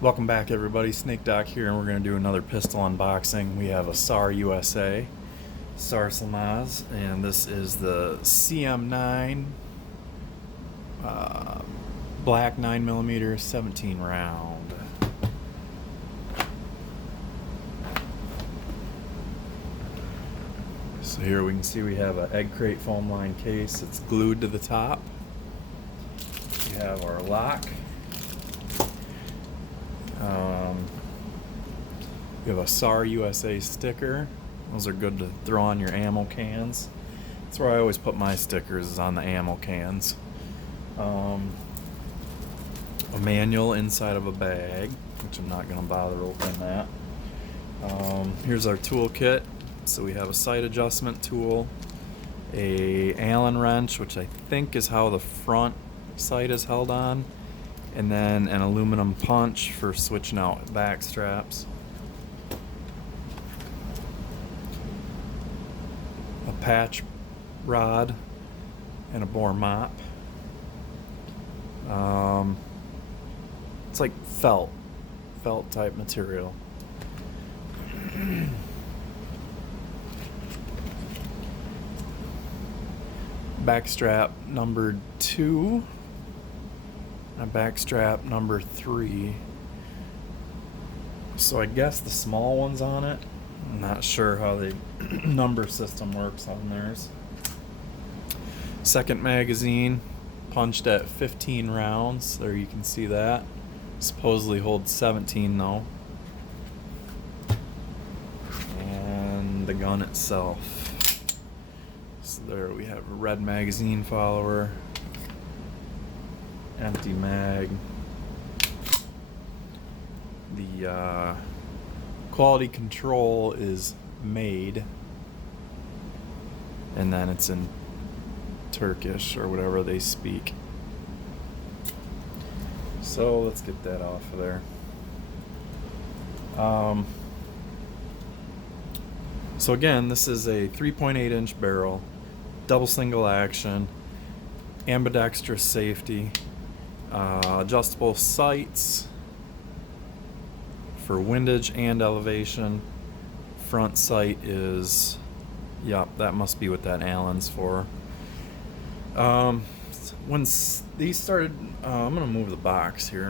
Welcome back, everybody. Snake Doc here, and we're going to do another pistol unboxing. We have a SAR USA, SAR ARMS, and this is the CM9 black 9mm 17 round. So here we can see we have an egg crate foam line case. It's glued to the top. We have our lock. We have a SAR USA sticker. Those are good to throw on your ammo cans. That's where I always put my stickers, is on the ammo cans. A manual inside of a bag, which I'm not going to bother opening that. Here's our toolkit. So we have a sight adjustment tool, a Allen wrench, which I think is how the front sight is held on, and then an aluminum punch for switching out back straps. A patch rod and a bore mop. It's like felt type material. Back strap number 2. A back strap number 3. So I guess the small one's on it. I'm not sure how the number system works on theirs. Second magazine, punched at 15 rounds. There you can see that. Supposedly holds 17 though. And the gun itself. So there we have a red magazine follower. Empty mag. The quality control is made, and then it's in Turkish or whatever they speak. So let's get that off of there. So again, this is a 3.8-inch barrel, double single action, ambidextrous safety, adjustable sights for windage and elevation. Front sight is, yep, that must be what that Allen's for. When these started, I'm gonna move the box here.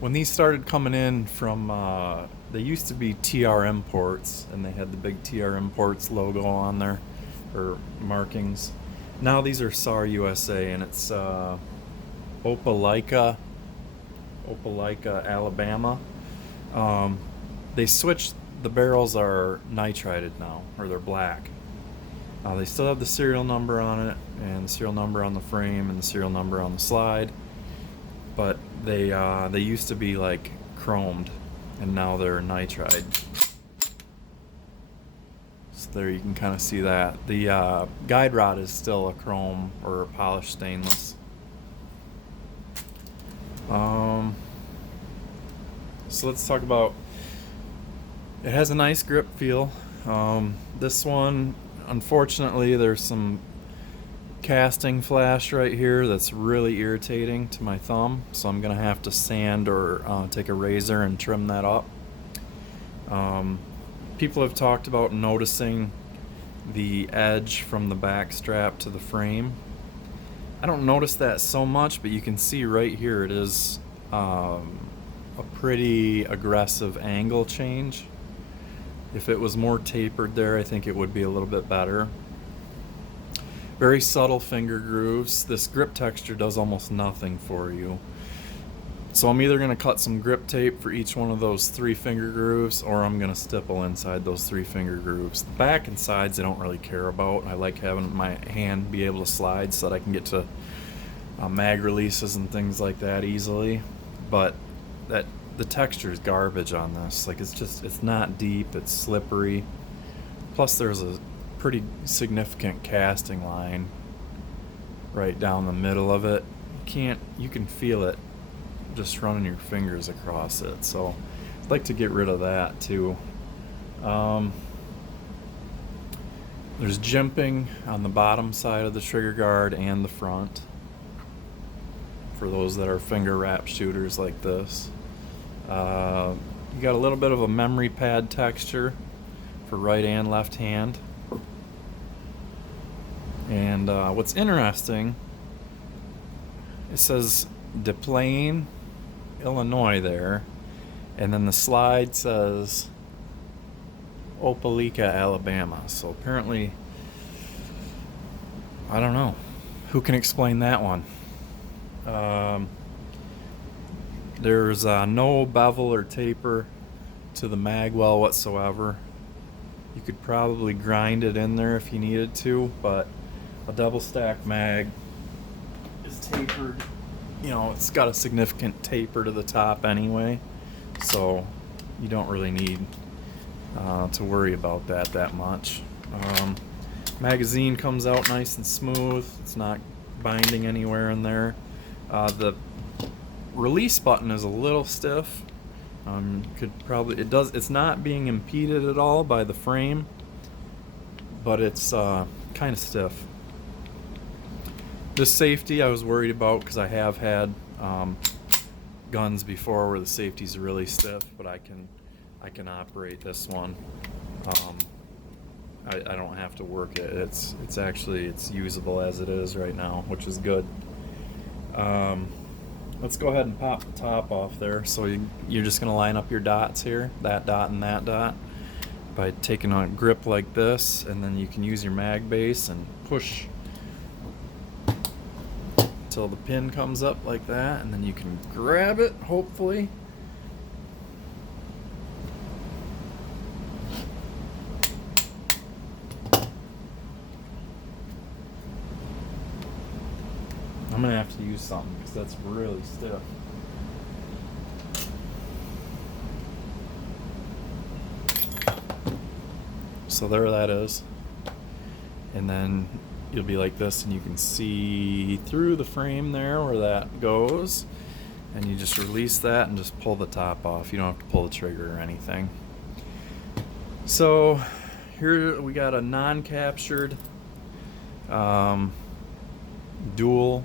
When these started coming in from, they used to be TR Imports, and they had the big TR Imports logo on there, or markings. Now these are SAR USA, and it's Opelika, Alabama. They switched, the barrels are nitrided now, or they're black. They still have the serial number on it, and the serial number on the frame, and the serial number on the slide, but they used to be like chromed, and now they're nitride. So there you can kind of see that. The guide rod is still a chrome or a polished stainless. So let's talk about, it has a nice grip feel. This one, unfortunately, there's some casting flash right here that's really irritating to my thumb, so I'm gonna have to sand or take a razor and trim that up. People have talked about noticing the edge from the back strap to the frame. I don't notice that so much, but you can see right here it is a pretty aggressive angle change. If it was more tapered there, I think it would be a little bit better. Very subtle finger grooves. This grip texture does almost nothing for you. So I'm either going to cut some grip tape for each one of those 3 finger grooves, or I'm going to stipple inside those 3 finger grooves. The back and sides I don't really care about. I like having my hand be able to slide so that I can get to mag releases and things like that easily. But the texture is garbage on this. Like, it's not deep, it's slippery. Plus there's a pretty significant casting line right down the middle of it. You can feel it just running your fingers across it. So I'd like to get rid of that too. There's jimping on the bottom side of the trigger guard and the front. for those that are finger wrap shooters like this. You got a little bit of a memory pad texture for right and left hand. And what's interesting, it says Des Plaines, Illinois there, and then the slide says Opelika, Alabama. So apparently, I don't know. Who can explain that one? There's no bevel or taper to the mag well whatsoever. You could probably grind it in there if you needed to, but a double stack mag is tapered. You know, it's got a significant taper to the top anyway, so you don't really need to worry about that much. Magazine comes out nice and smooth. It's not binding anywhere in there. The release button is a little stiff. It's not being impeded at all by the frame, but it's kind of stiff. This safety I was worried about because I have had guns before where the safety's really stiff, but I can operate this one. I don't have to work it. It's usable as it is right now, which is good. Let's go ahead and pop the top off there. So you're just going to line up your dots here, that dot and that dot, by taking a grip like this, and then you can use your mag base and push until the pin comes up like that, and then you can grab it, hopefully. I'm gonna have to use something because that's really stiff. So there that is. And then you'll be like this, and you can see through the frame there where that goes. And you just release that and just pull the top off. You don't have to pull the trigger or anything. So here we got a non-captured dual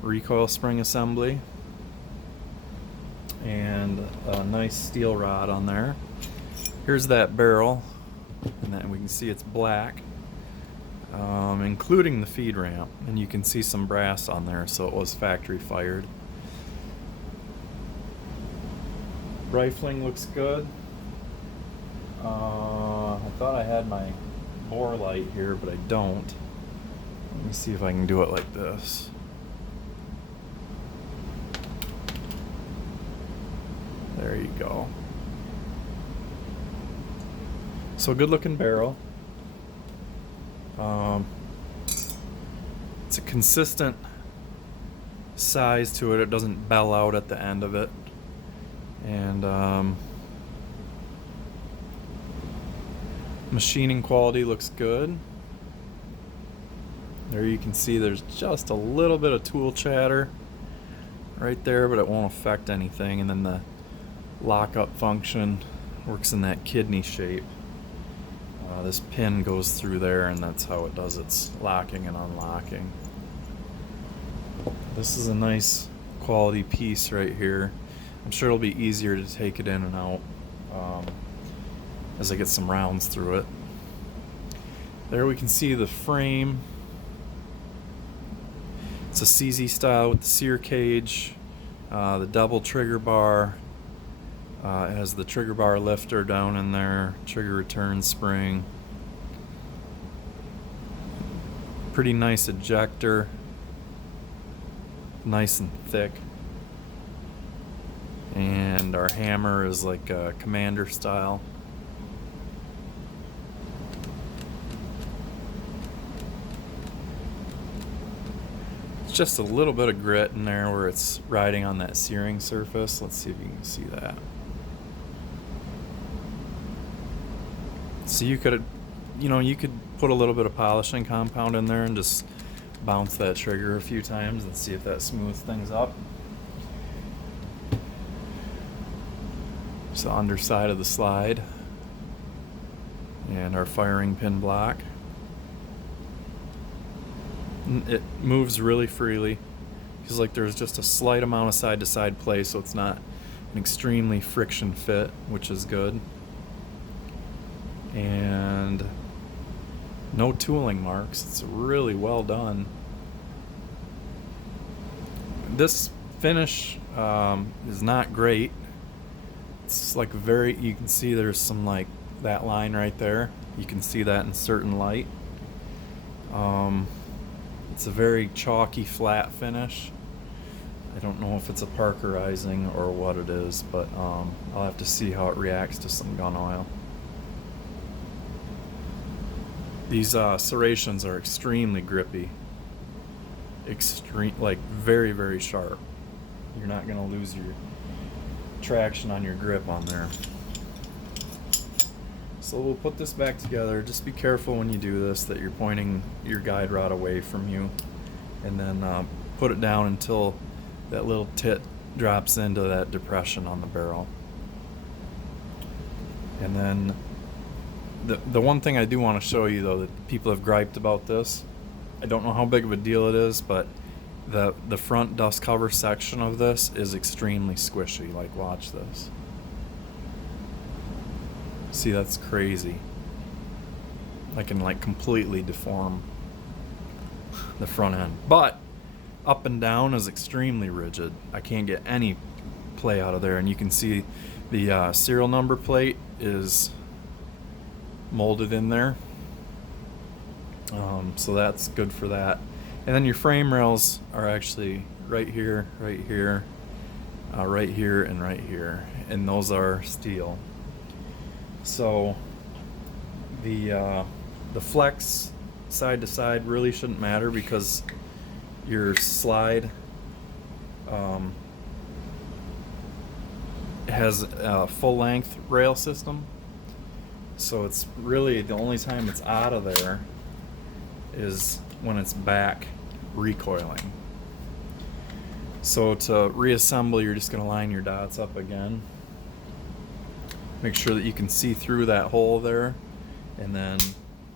recoil spring assembly and a nice steel rod on there. Here's that barrel, and then we can see it's black, including the feed ramp, and you can see some brass on there, so it was factory fired. Rifling looks good. I thought I had my bore light here, but I don't. Let me see if I can do it like this. There you go. So good looking barrel. It's a consistent size to it. It doesn't bell out at the end of it. And machining quality looks good. There you can see there's just a little bit of tool chatter right there, but it won't affect anything. And then the lockup function works in that kidney shape. This pin goes through there, and that's how it does its locking and unlocking. This is a nice quality piece right here. I'm sure it'll be easier to take it in and out as I get some rounds through it. There we can see the frame. It's a CZ style with the sear cage, the double trigger bar. It has the trigger bar lifter down in there, trigger return spring. Pretty nice ejector, nice and thick. And our hammer is like a commander style. It's just a little bit of grit in there where it's riding on that searing surface. Let's see if you can see that. So you could put a little bit of polishing compound in there and just bounce that trigger a few times and see if that smooths things up. It's the underside of the slide and our firing pin block. It moves really freely. Feels like there's just a slight amount of side-to-side play, so it's not an extremely friction fit, which is good. And no tooling marks. It's really well done. This finish is not great. It's like you can see there's some like that line right there. You can see that in certain light. It's a very chalky flat finish. I don't know if it's a parkerizing or what it is, but I'll have to see how it reacts to some gun oil. These serrations are extremely grippy. Like very, very sharp. You're not going to lose your traction on your grip on there. So we'll put this back together. Just be careful when you do this that you're pointing your guide rod away from you, and then put it down until that little tit drops into that depression on the barrel. And then the one thing I do want to show you, though, that people have griped about this, I don't know how big of a deal it is, but the front dust cover section of this is extremely squishy. Like, watch this. See, that's crazy. I can like completely deform the front end. But up and down is extremely rigid. I can't get any play out of there, and you can see the serial number plate is molded in there. So that's good for that. And then your frame rails are actually right here, right here, right here, and right here. And those are steel. So the flex side to side really shouldn't matter because your slide has a full length rail system. So it's really the only time it's out of there is when it's back recoiling. So to reassemble, you're just going to line your dots up again. Make sure that you can see through that hole there, and then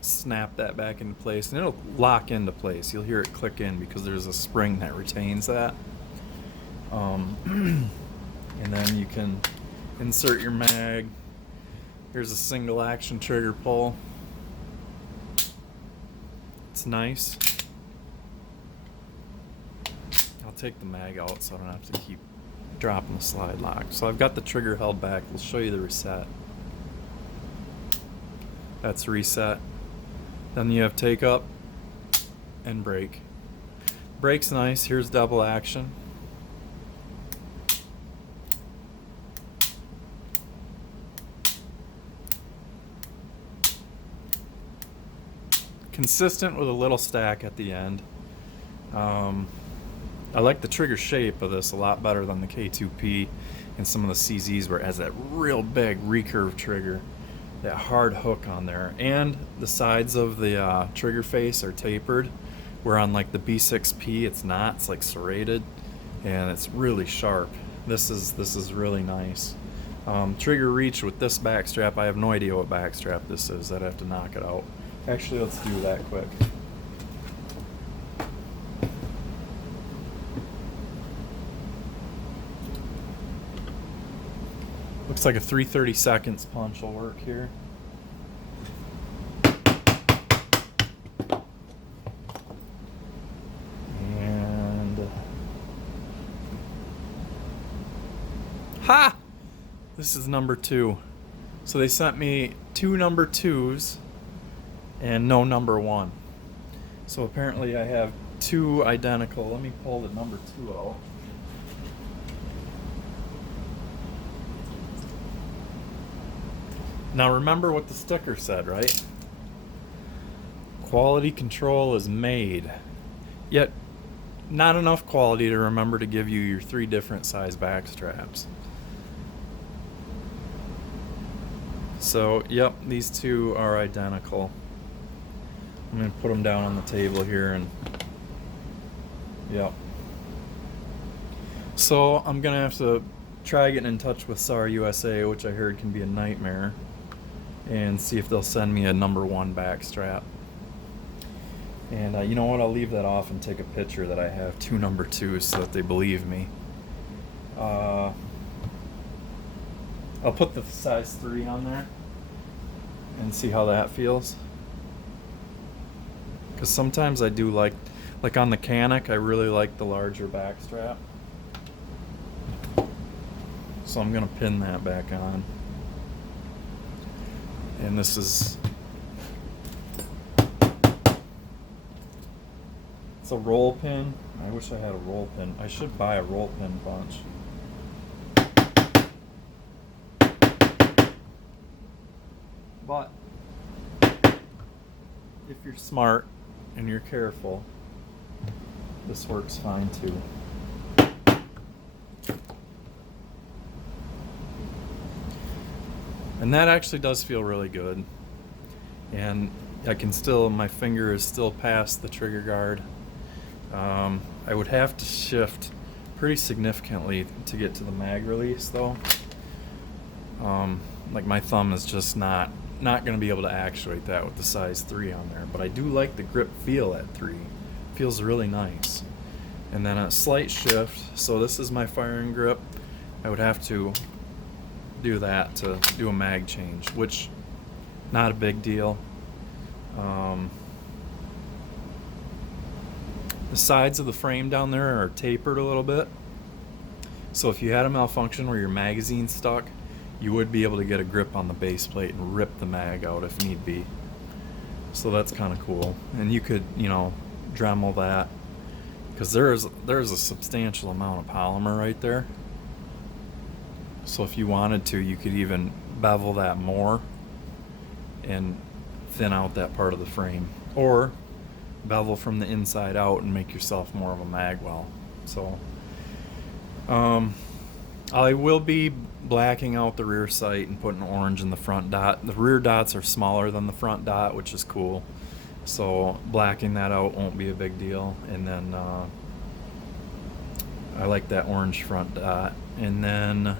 snap that back into place, and it'll lock into place. You'll hear it click in because there's a spring that retains that. And then you can insert your mag. Here's a single action trigger pull. It's nice. I'll take the mag out so I don't have to keep dropping the slide lock. So I've got the trigger held back. We'll show you the reset. That's reset. Then you have take up and brake. Brake's nice. Here's double action. Consistent with a little stack at the end. I like the trigger shape of this a lot better than the K2P and some of the CZs where it has that real big recurve trigger, that hard hook on there. And the sides of the trigger face are tapered, where on like the B6P it's not. It's like serrated, and it's really sharp. This is really nice. Trigger reach with this backstrap, I have no idea what backstrap this is. I'd have to knock it out. Actually, let's do that quick. Looks like a 3/32 punch will work here. And ha! This is number 2. So they sent me 2 number 2s and no number 1. So apparently I have 2 identical. Let me pull the number 2 out. Now remember what the sticker said, right? Quality control is made. Yet not enough quality to remember to give you your 3 different size back straps. So, yep, these 2 are identical. I'm going to put them down on the table here, and yep. So I'm going to have to try getting in touch with SAR USA, which I heard can be a nightmare, and see if they'll send me a number 1 back strap. And you know what? I'll leave that off and take a picture that I have two number 2s so that they believe me. I'll put the size 3 on there and see how that feels. Because sometimes I do like on the Canic, I really like the larger back strap. So I'm going to pin that back on. And this is, it's a roll pin. I wish I had a roll pin. I should buy a roll pin bunch. But if you're smart and you're careful, this works fine too. And that actually does feel really good. And I can still, my finger is still past the trigger guard. I would have to shift pretty significantly to get to the mag release though. Like my thumb is just not going to be able to actuate that with the size 3 on there. But I do like the grip feel at 3. Feels really nice. And then a slight shift. So this is my firing grip. I would have to do that to do a mag change, which not a big deal. The sides of the frame down there are tapered a little bit, so if you had a malfunction where your magazine's stuck, you would be able to get a grip on the base plate and rip the mag out if need be. So that's kind of cool. And you could, you know, Dremel that, because there's a substantial amount of polymer right there. So if you wanted to, you could even bevel that more and thin out that part of the frame, or bevel from the inside out and make yourself more of a mag well. So I will be blacking out the rear sight and putting orange in the front dot. The rear dots are smaller than the front dot, which is cool, so blacking that out won't be a big deal. And then I like that orange front dot. And then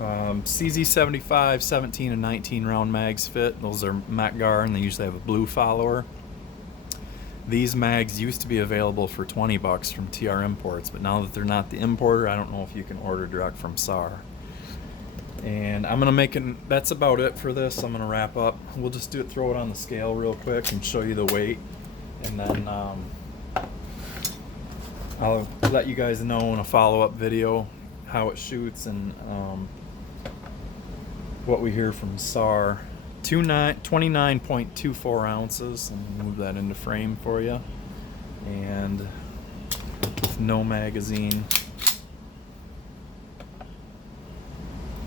CZ75 17 and 19 round mags fit. Those are Macgar, and they usually have a blue follower. These mags used to be available for $20 from TR Imports, but now that they're not the importer, I don't know if you can order direct from SAR. And I'm gonna make it. That's about it for this. I'm gonna wrap up. We'll just throw it on the scale real quick and show you the weight, and then I'll let you guys know in a follow-up video how it shoots and what we hear from SAR. 29.24 ounces, and move that into frame for you. And with no magazine,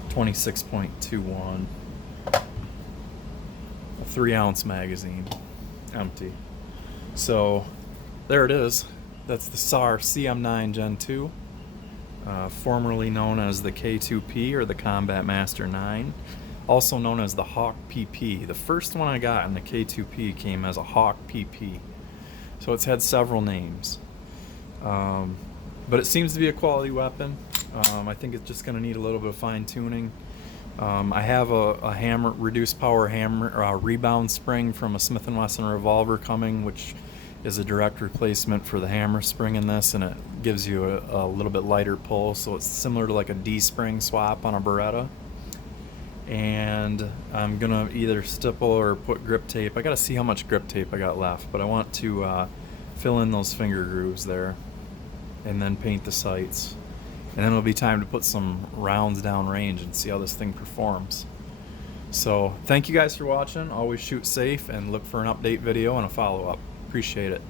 26.21. A 3-ounce magazine, empty. So there it is. That's the SAR CM9 Gen 2, formerly known as the K2P or the Combat Master 9. Also known as the Hawk PP. The first one I got in the K2P came as a Hawk PP. So it's had several names. But it seems to be a quality weapon. I think it's just going to need a little bit of fine tuning. I have a hammer, reduced power hammer, rebound spring from a Smith & Wesson revolver coming, which is a direct replacement for the hammer spring in this, and it gives you a little bit lighter pull, so it's similar to like a D-spring swap on a Beretta. And I'm gonna either stipple or put grip tape. I gotta see how much grip tape I got left, but I want to fill in those finger grooves there and then paint the sights. And then it'll be time to put some rounds down range and see how this thing performs. So thank you guys for watching. Always shoot safe and look for an update video and a follow-up. Appreciate it.